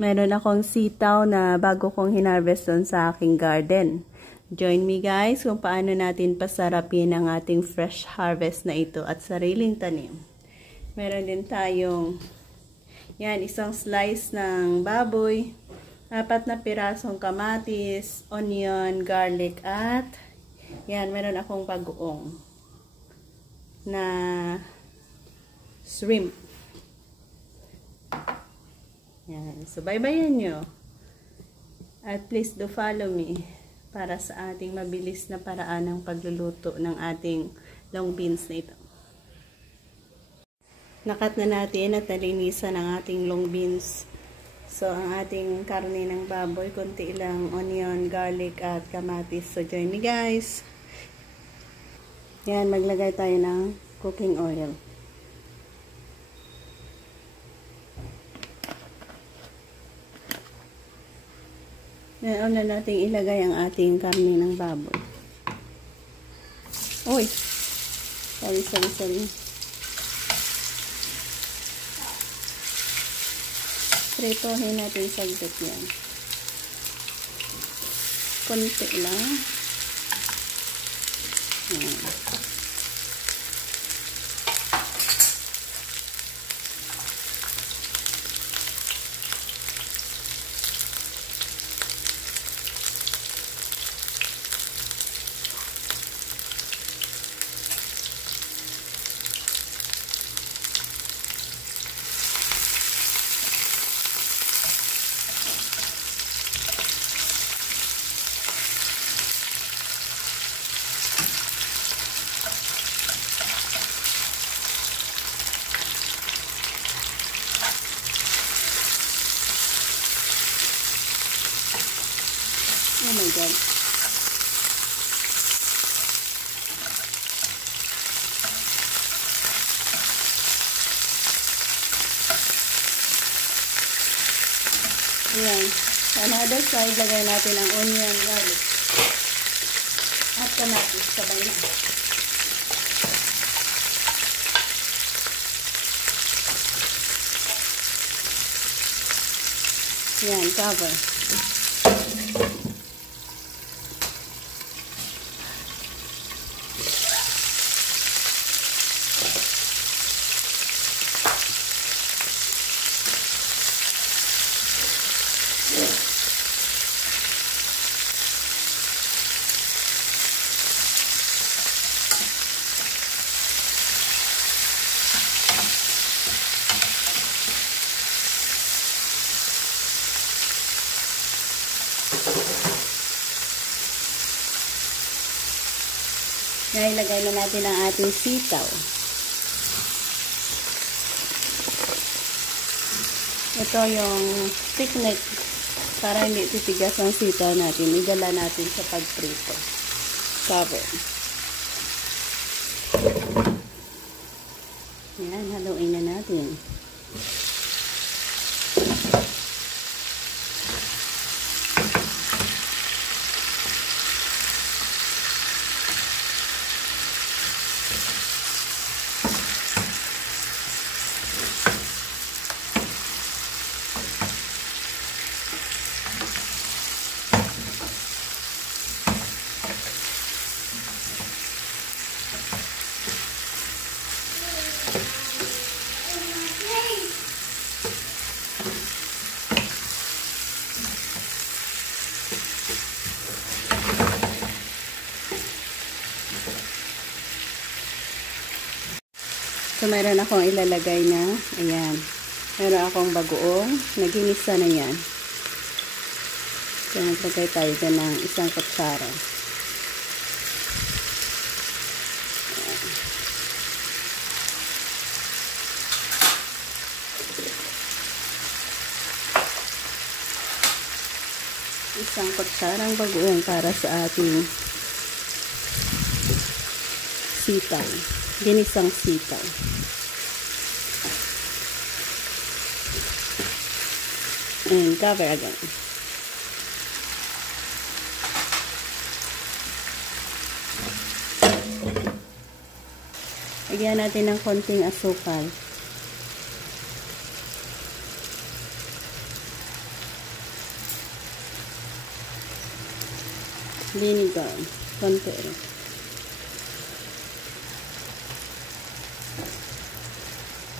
Meron akong sitaw na bago kong hinarvest doon sa aking garden. Join me guys kung paano natin pasarapin ang ating fresh harvest na ito at sariling tanim. Meron din tayong isang slice ng baboy, 4 na pirasong kamatis, onion, garlic at meron akong bagoong na shrimp. So baybayan nyo. At please do follow me para sa ating mabilis na paraan ng pagluluto ng ating long beans na ito. Nakat na natin at nalinisan ang ating long beans. So ang ating karne ng baboy, konti lang onion, garlic at kamatis. So join me guys. Maglagay tayo ng cooking oil. Ngayon na natin ilagay ang ating karne ng baboy. Uy! Sorry. Pritohin natin saglit yan. Konti lang. Oh my God. Ayan. Sa another side, lagay natin ang onion, garlic, at kamatis. Sabay na. Ayan, cover. Ilagay na natin ang ating sitaw. Ito yung technique para hindi titigas ang sitaw natin. Igala natin sa pagprito. Cover. Ayan, haluin na natin. So, meron akong ilalagay na, ayan, meron akong bagoong, naginisa na yan. So, naglagay tayo dyan ng 1 kutsara. Isang kutsarang bagoong para sa ating sitaw. Ginisang sitaw. And cover again. Lagyan natin ng konting asukal. vinegar, konti.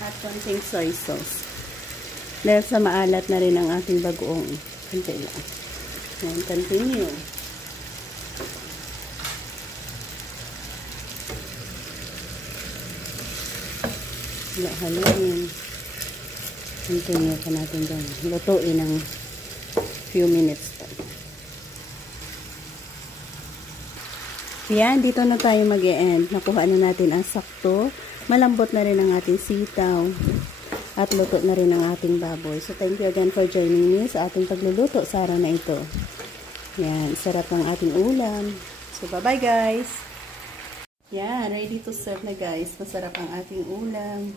At konting soy sauce. Dahil sa maalat na rin ang ating bagoong. Konti lang. Yan, continue. Haluin. Continue pa natin dyan. Lutuin ng few minutes. Yan, dito na tayo mag-e-end. Nakuha na natin ang sakto. Malambot na rin ang ating sitaw. At luto na rin ang ating baboy. So, thank you again for joining me sa ating pagluluto sa araw na ito. Yan, sarap ng ating ulam. So, bye-bye guys! Yan, ready to serve na guys. Masarap ang ating ulam.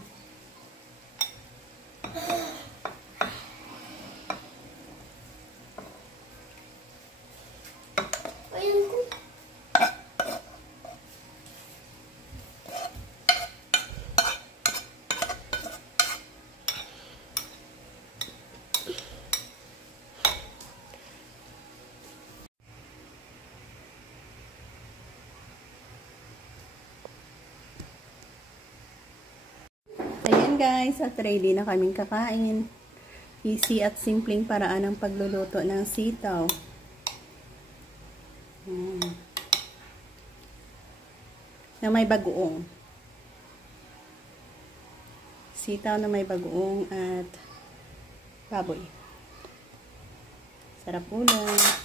Ayan guys, at ready na kaming kakain. Easy at simpleng paraan ng pagluluto ng sitaw. Na may bagoong. Sitaw na may bagoong at baboy. Sarap ulam.